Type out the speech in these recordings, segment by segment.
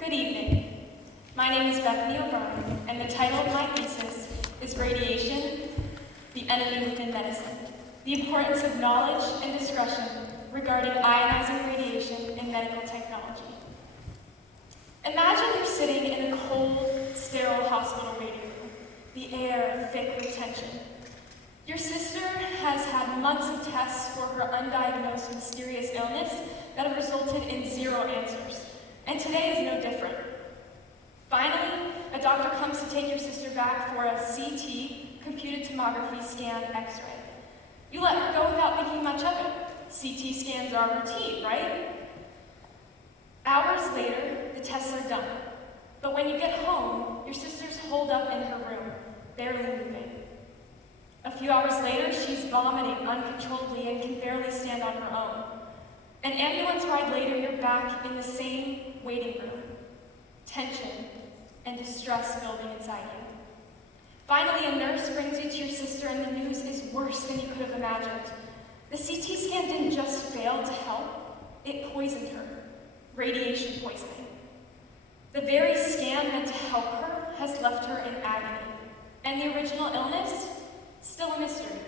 Good evening. My name is Bethany, and the title of my thesis is Radiation, the Enemy Within Medicine, the Importance of Knowledge and Discretion Regarding Ionizing Radiation in Medical Technology. Imagine you're sitting in a cold, sterile hospital waiting room, the air thick with tension. Your sister has had months of tests for her undiagnosed mysterious illness that have resulted in 0 answers. And today is no different. Finally, a doctor comes to take your sister back for a CT, computed tomography scan x-ray. You let her go without thinking much of it. CT scans are routine, right? Hours later, the tests are done. But when you get home, your sister's holed up in her room, barely moving. A few hours later, she's vomiting uncontrollably and can barely stand on her own. An ambulance ride later, you're back in the same waiting room. Tension and distress building inside you. Finally, a nurse brings you to your sister and the news is worse than you could have imagined. The CT scan didn't just fail to help, it poisoned her. Radiation poisoning. The very scan meant to help her has left her in agony. And the original illness? Still a mystery.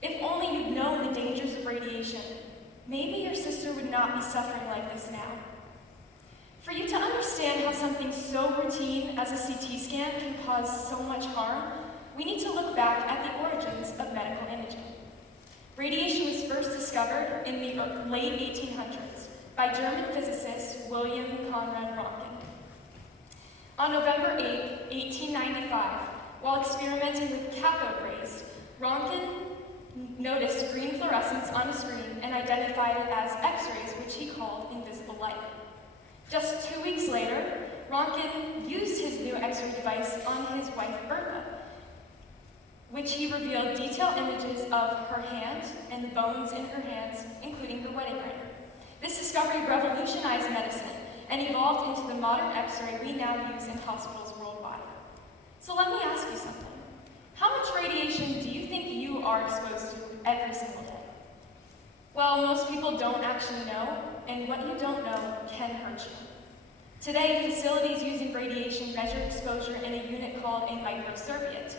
If only you'd known the dangers of radiation, maybe your sister would not be suffering like this now. For you to understand how something so routine as a CT scan can cause so much harm, we need to look back at the origins of medical imaging. Radiation was first discovered in the late 1800s by German physicist William Conrad Röntgen. On November 8, 1895, while experimenting with cathode rays, Röntgen noticed green fluorescence on a screen and identified it as X-rays, which he called invisible light. Just 2 weeks later, Röntgen used his new X-ray device on his wife Bertha, which he revealed detailed images of her hand and the bones in her hands, including her wedding ring. This discovery revolutionized medicine and evolved into the modern X-ray we now use in hospitals worldwide. So let me ask you something. How much radiation do you think you are exposed to every single day? Well, most people don't actually know, and what you don't know can hurt you. Today, facilities using radiation measure exposure in a unit called a microserviet.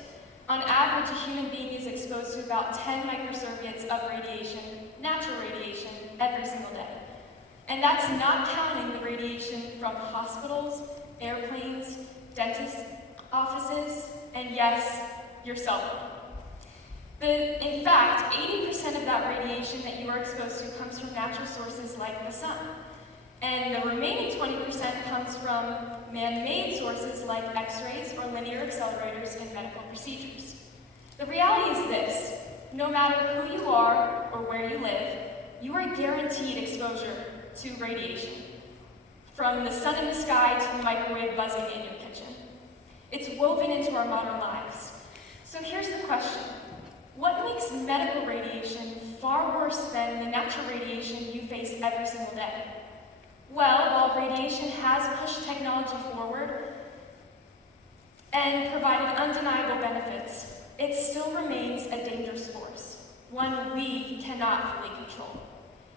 On average, a human being is exposed to about 10 microserviets of radiation, natural radiation, every single day. And that's not counting the radiation from hospitals, airplanes, dentist offices, and yes, your cell phone. In fact, 80% of that radiation that you are exposed to comes from natural sources like the sun. And the remaining 20% comes from man-made sources like X-rays or linear accelerators in medical procedures. The reality is this: no matter who you are or where you live, you are guaranteed exposure to radiation, from the sun in the sky to the microwave buzzing in your kitchen. It's woven into our modern lives. So here's the question. What makes medical radiation far worse than the natural radiation you face every single day? Well, while radiation has pushed technology forward and provided undeniable benefits, it still remains a dangerous force, one we cannot fully control.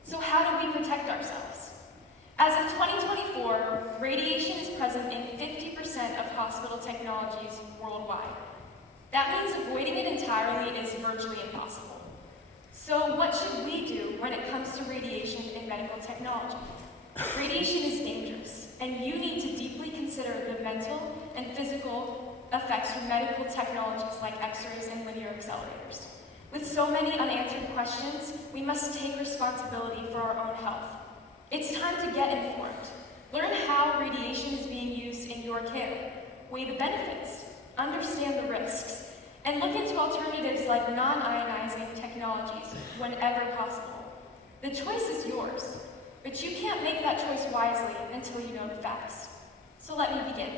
So how do we protect ourselves? As of 2024, radiation is present in 50% of hospital technologies worldwide. That means avoiding it entirely is virtually impossible. So what should we do when it comes to radiation in medical technology? Radiation is dangerous, and you need to deeply consider the mental and physical effects from medical technologies like X-rays and linear accelerators. With so many unanswered questions, we must take responsibility for our own health. It's time to get informed. Learn how radiation is being used in your care. Weigh the benefits. Understand the risks, and look into alternatives like non-ionizing technologies whenever possible. The choice is yours, but you can't make that choice wisely until you know the facts. So let me begin.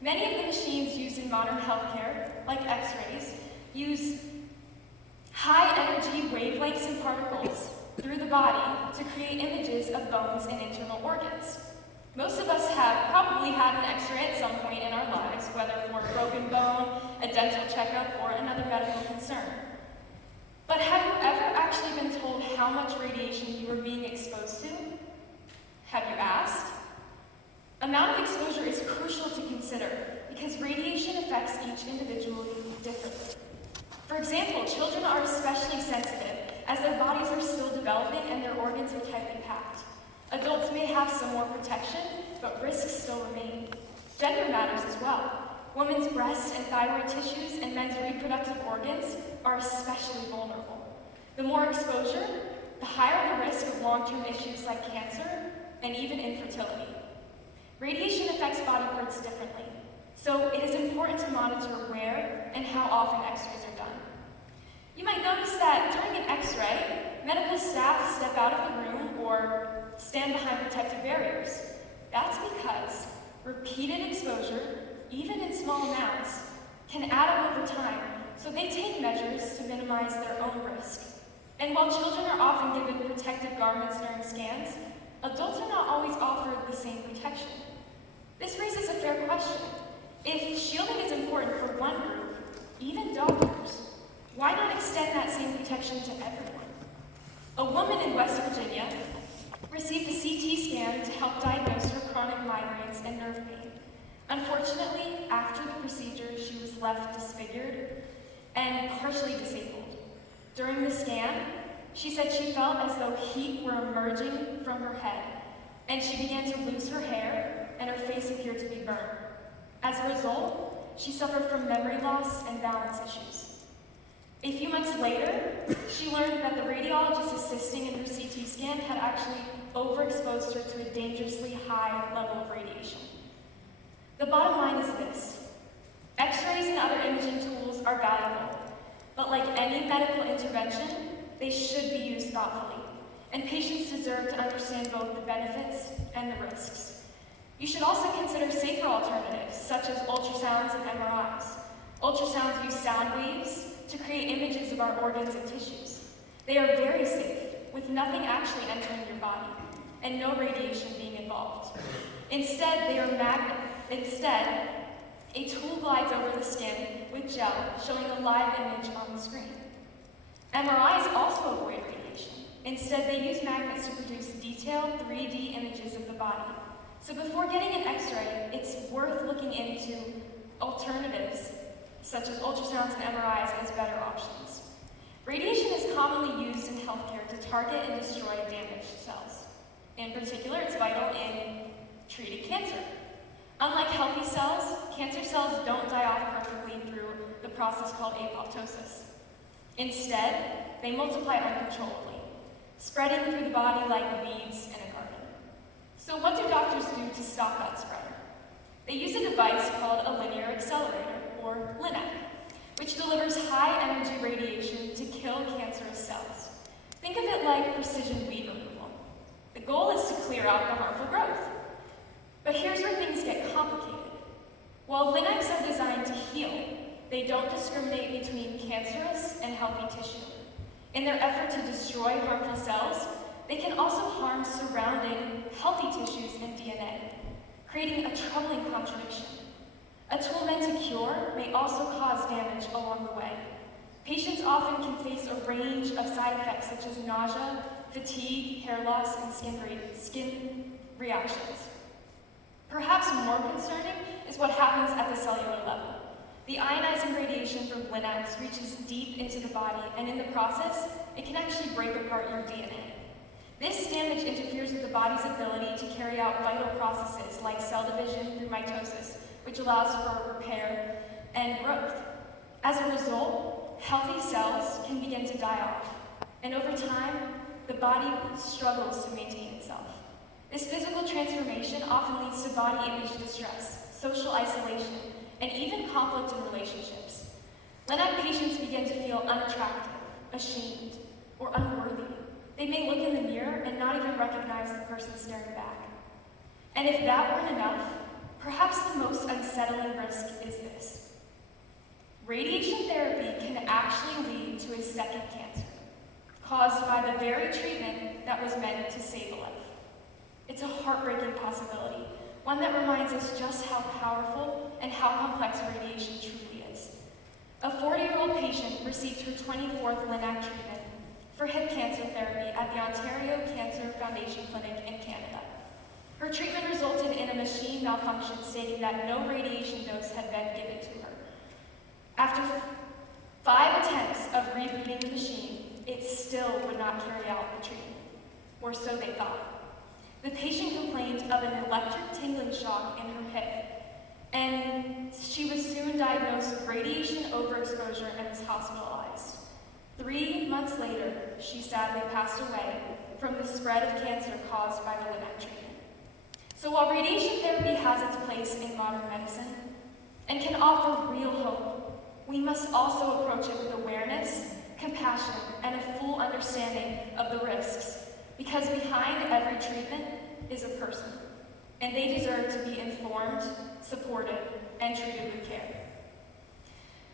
Many of the machines used in modern healthcare, like X-rays, use high-energy wavelengths and particles through the body to create images of bones and internal organs. Most of us have probably had an X-ray at some point in our lives, whether for a broken bone, a dental checkup, or another medical concern. But have you ever actually been told how much radiation you are being exposed to? Have you asked? Amount of exposure is crucial to consider because radiation affects each individual differently. For example, children are especially sensitive as their bodies are still developing and their organs are tightly packed. Adults may have some more protection, but risks still remain. Gender matters as well. Women's breast and thyroid tissues and men's reproductive organs are especially vulnerable. The more exposure, the higher the risk of long-term issues like cancer and even infertility. Radiation affects body parts differently, so it is important to monitor where and how often x-rays are done. You might notice that during an x-ray, medical staff step out of the room or stand behind protective barriers. That's because repeated exposure, even in small amounts, can add up over time, so they take measures to minimize their own risk. And while children are often given protective garments during scans, adults are not always offered the same protection. This raises a fair question. If shielding is important for one group, even doctors, why not extend that same protection to everyone? A woman in West Virginia received a CT scan to help diagnose her chronic migraines and nerve pain. Unfortunately, after the procedure, she was left disfigured and partially disabled. During the scan, she said she felt as though heat were emerging from her head, and she began to lose her hair, and her face appeared to be burned. As a result, she suffered from memory loss and balance issues. A few months later, she learned that the radiologist assisting in her CT scan had actually overexposed her to a dangerously high level of radiation. The bottom line is this: X-rays and other imaging tools are valuable, but like any medical intervention, they should be used thoughtfully, and patients deserve to understand both the benefits and the risks. You should also consider safer alternatives, such as ultrasounds and MRIs. Ultrasounds use sound waves to create images of our organs and tissues. They are very safe, with nothing actually entering your body, and no radiation being involved. Instead, a tool glides over the skin with gel, showing a live image on the screen. MRIs also avoid radiation. Instead, they use magnets to produce detailed 3D images of the body. So before getting an X-ray, it's worth looking into alternatives, such as ultrasounds and MRIs, as better options. Radiation is commonly used in healthcare to target and destroy damaged cells. In particular, it's vital in treating cancer. Unlike healthy cells, cancer cells don't die off perfectly through the process called apoptosis. Instead, they multiply uncontrollably, spreading through the body like weeds in a garden. So what do doctors do to stop that spread? They use a device called a linear accelerator, or LINAC, which delivers high-energy radiation to kill cancerous cells. Think of it like precision weed removal. The goal is to clear out the harmful growth. But here's where things get complicated. While LINACs are designed to heal, they don't discriminate between cancerous and healthy tissue. In their effort to destroy harmful cells, they can also harm surrounding healthy tissues and DNA, creating a troubling contradiction. A tool meant to cure may also cause damage along the way. Patients often can face a range of side effects such as nausea, fatigue, hair loss, and skin reactions. Perhaps more concerning is what happens at the cellular level. The ionizing radiation from LINACs reaches deep into the body, and in the process, it can actually break apart your DNA. This damage interferes with the body's ability to carry out vital processes like cell division through mitosis, which allows for repair and growth. As a result, healthy cells can begin to die off, and over time, the body struggles to maintain itself. This physical transformation often leads to body image distress, social isolation, and even conflict in relationships. LINAC patients begin to feel unattractive, ashamed, or unworthy. They may look in the mirror and not even recognize the person staring back. And if that weren't enough, perhaps the most unsettling risk is this. Radiation therapy can actually lead to a second cancer, caused by the very treatment that was meant to save a life. It's a heartbreaking possibility, one that reminds us just how powerful and how complex radiation truly is. A 40-year-old patient received her 24th LINAC treatment for hip cancer therapy at the Ontario Cancer Foundation Clinic in Canada. Her treatment resulted in a machine malfunction stating that no radiation dose had been given to her. After 5 attempts of rebooting the machine, it still would not carry out the treatment, or so they thought. The patient complained of an electric tingling shock in her hip, and she was soon diagnosed with radiation overexposure and was hospitalized. 3 months later, she sadly passed away from the spread of cancer caused by the LINAC treatment. So while radiation therapy has its place in modern medicine and can offer real hope, we must also approach it with awareness, compassion, and a full understanding of the risks, because behind every treatment is a person, and they deserve to be informed, supported, and treated with care.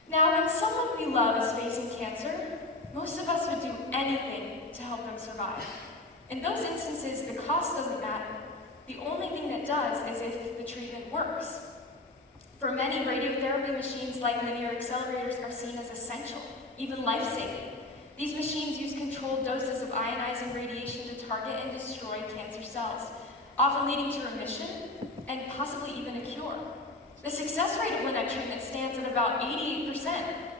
Now, when someone we love is facing cancer, most of us would do anything to help them survive. In those instances, the cost doesn't matter. The only thing that does is if the treatment works. For many, radiotherapy machines like linear accelerators are seen as essential, even life-saving. These machines use controlled doses of ionizing radiation to target and destroy cancer cells, often leading to remission and possibly even a cure. The success rate of LINAC treatment stands at about 88%,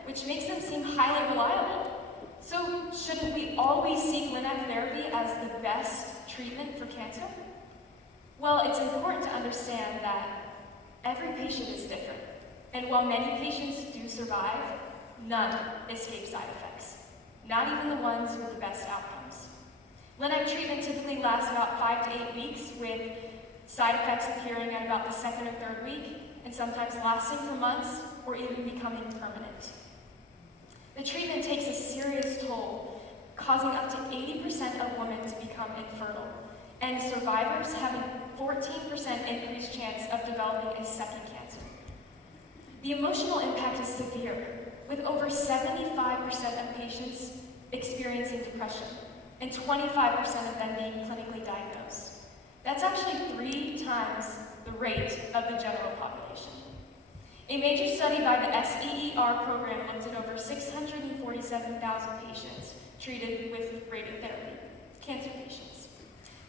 which makes them seem highly reliable. So shouldn't we always seek LINAC therapy as the best treatment for cancer? Well, it's important to understand that every patient is different, and while many patients do survive, none escape side effects, not even the ones with the best outcomes. LINAC treatment typically lasts about 5 to 8 weeks, with side effects appearing at about the 2nd or 3rd week, and sometimes lasting for months or even becoming permanent. The treatment takes a serious toll, causing up to 80% of women to become infertile, and survivors have a 14% increased chance of developing a second cancer. The emotional impact is severe, with over 75% of patients experiencing depression, and 25% of them being clinically diagnosed. That's actually 3 times the rate of the general population. A major study by the SEER program looked at over 647,000 patients treated with radiotherapy, cancer patients.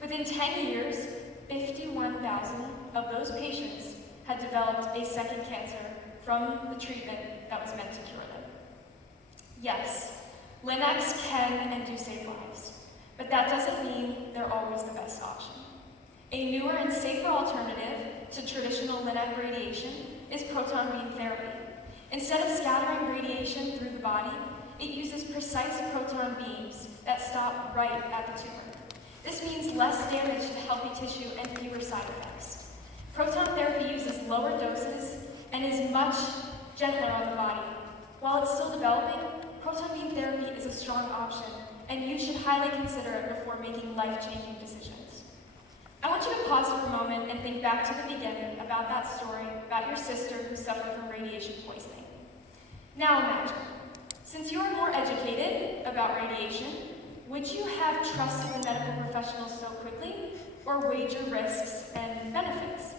Within 10 years, 51,000 of those patients had developed a second cancer from the treatment that was meant to cure them. Yes, LINACs can and do save lives, but that doesn't mean they're always the best option. A newer and safer alternative to traditional LINAC radiation is proton beam therapy. Instead of scattering radiation through the body, it uses precise proton beams that stop right at the tumor. This means less damage to healthy tissue and fewer side effects. Proton therapy uses lower doses and is much gentler on the body. While it's still developing, proton beam therapy is a strong option, and you should highly consider it before making life-changing decisions. I want you to pause for a moment and think back to the beginning about that story about your sister who suffered from radiation poisoning. Now imagine, since you are more educated about radiation, would you have trusted the medical professionals so quickly, or weighed your risks and benefits?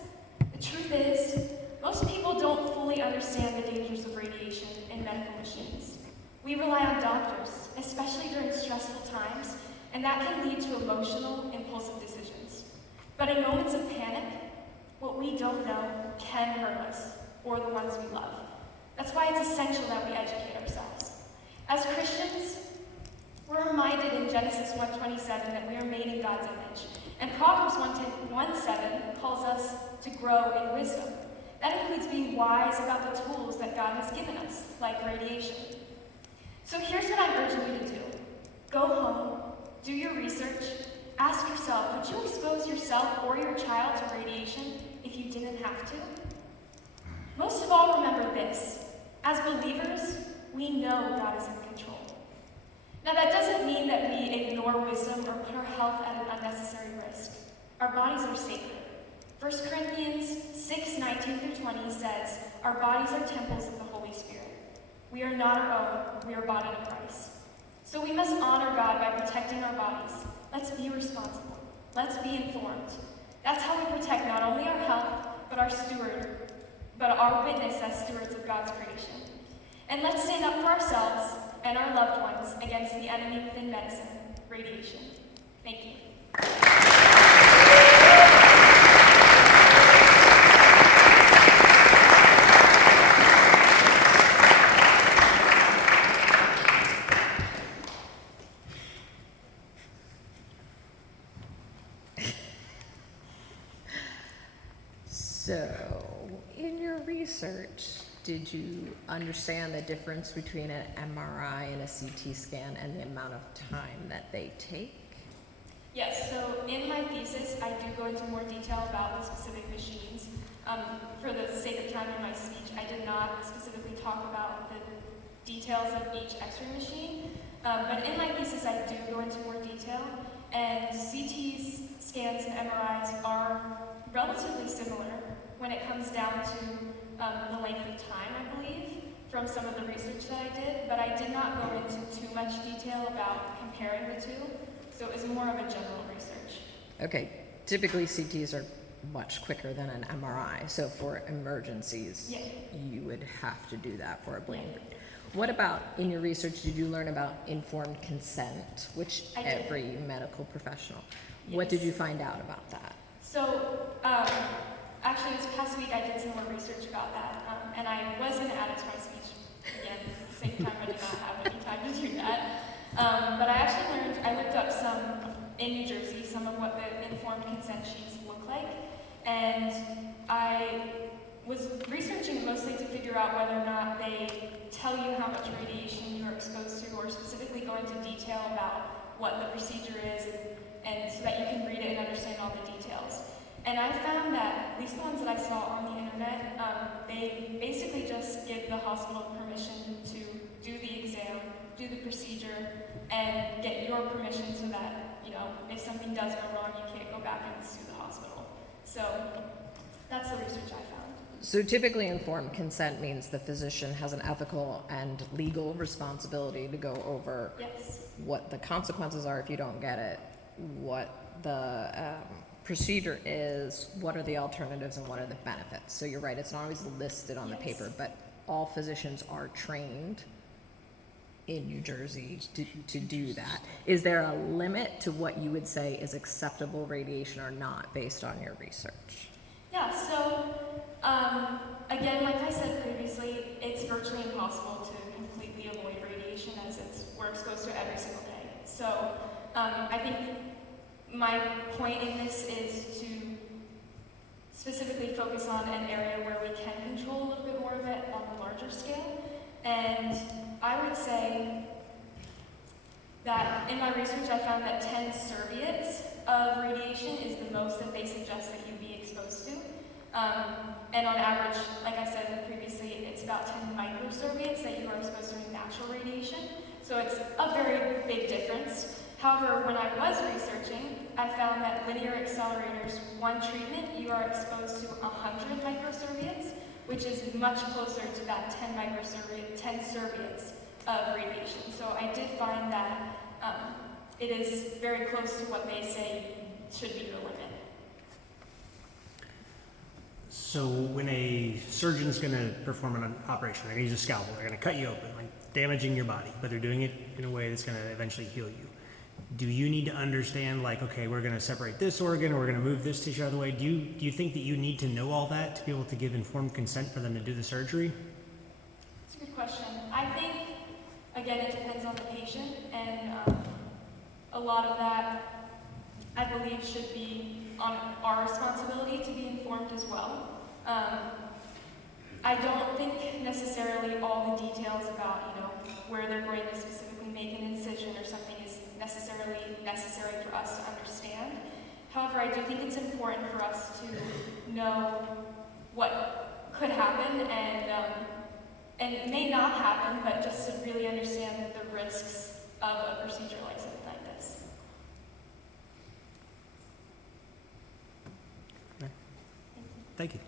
The truth is, most people don't fully understand the dangers of radiation in medical machines. We rely on doctors, especially during stressful times, and that can lead to emotional, impulsive decisions. But in moments of panic, what we don't know can hurt us, or the ones we love. That's why it's essential that we educate ourselves. As Christians, we're reminded in Genesis 1:27 that we are made in God's image, and Proverbs 1:7 calls us to grow in wisdom. That includes being wise about the tools that God has given us, like radiation. So here's what I'm urging you to do. Go home, do your research, ask yourself, would you expose yourself or your child to radiation if you didn't have to? Most of all, remember this. As believers, we know God is in control. Now, that doesn't mean that we ignore wisdom or put our health at an unnecessary risk. Our bodies are sacred. 1 Corinthians 6:19-20 says, our bodies are temples of the Holy Spirit. We are not our own, we are bought at a price. So we must honor God by protecting our bodies. Let's be responsible. Let's be informed. That's how we protect not only our health, but our witness as stewards of God's creation. And let's stand up for ourselves and our loved ones against the enemy within medicine, radiation. Thank you. So, in your research, did you understand the difference between an MRI and a CT scan and the amount of time that they take? Yes, so in my thesis, I do go into more detail about the specific machines. For the sake of time in my speech, I did not specifically talk about the details of each X-ray machine, but in my thesis, I do go into more detail, and CTs, scans, and MRIs are relatively similar when it comes down to the length of time, I believe, from some of the research that I did, but I did not go into too much detail about comparing the two, so it was more of a general research. Okay, typically CTs are much quicker than an MRI, so for emergencies, Yeah. you would have to do that for a brain. Yeah. What about, in your research, did you learn about informed consent, which every medical professional, yes. What did you find out about that? So, actually this past week I did some more research about that, and I was going to add it to my speech again. At the same time, I did not have any time to do that. But I actually I looked up some, in New Jersey, some of what the informed consent sheets look like, and I was researching mostly to figure out whether or not they tell you how much radiation you are exposed to, or specifically go into detail about what the procedure is, and so that you can read it and understand all the details. And I found that, at least the ones that I saw on the internet, they basically just give the hospital permission to do the exam, do the procedure, and get your permission so that, you know, if something does go wrong, you can't go back and sue the hospital. So that's the research I found. So typically informed consent means the physician has an ethical and legal responsibility to go over yes. what the consequences are if you don't get it, what the procedure is, what are the alternatives, and what are the benefits. So you're right, it's not always listed on yes. the paper, but all physicians are trained in New Jersey to do that. Is there a limit to what you would say is acceptable radiation or not based on your research? Yeah, so again, like I said previously, it's virtually impossible to completely avoid radiation as we're exposed to it every single day. So I think my point in this is to specifically focus on an area where we can control a little bit more of it on a larger scale. And I would say that in my research I found that 10 serviettes of radiation is the most that they suggest that you be exposed to. And on average, like I said previously, it's about 10 microserviettes that you are exposed to in natural radiation. So it's a very big difference. However, when I was researching, I found that linear accelerators, one treatment, you are exposed to 100 microserviettes, which is much closer to that 10 serviettes of radiation. So I did find that it is very close to what they say should be your limit. So when a surgeon's going to perform an operation, they're going to use a scalpel, they're going to cut you open, like damaging your body, but they're doing it in a way that's going to eventually heal you. Do you need to understand, like, okay, we're going to separate this organ, or we're going to move this tissue out of the way? Do you think that you need to know all that to be able to give informed consent for them to do the surgery? That's a good question. I think, again, it depends on the patient, and a lot of that, I believe, should be on our responsibility to be informed as well. I don't think necessarily all the details about, you know, where they're going to specifically make an incision or something is necessarily necessary for us to understand. However, I do think it's important for us to know what could happen and it may not happen, but just to really understand the risks of a procedure like something like this. Thank you.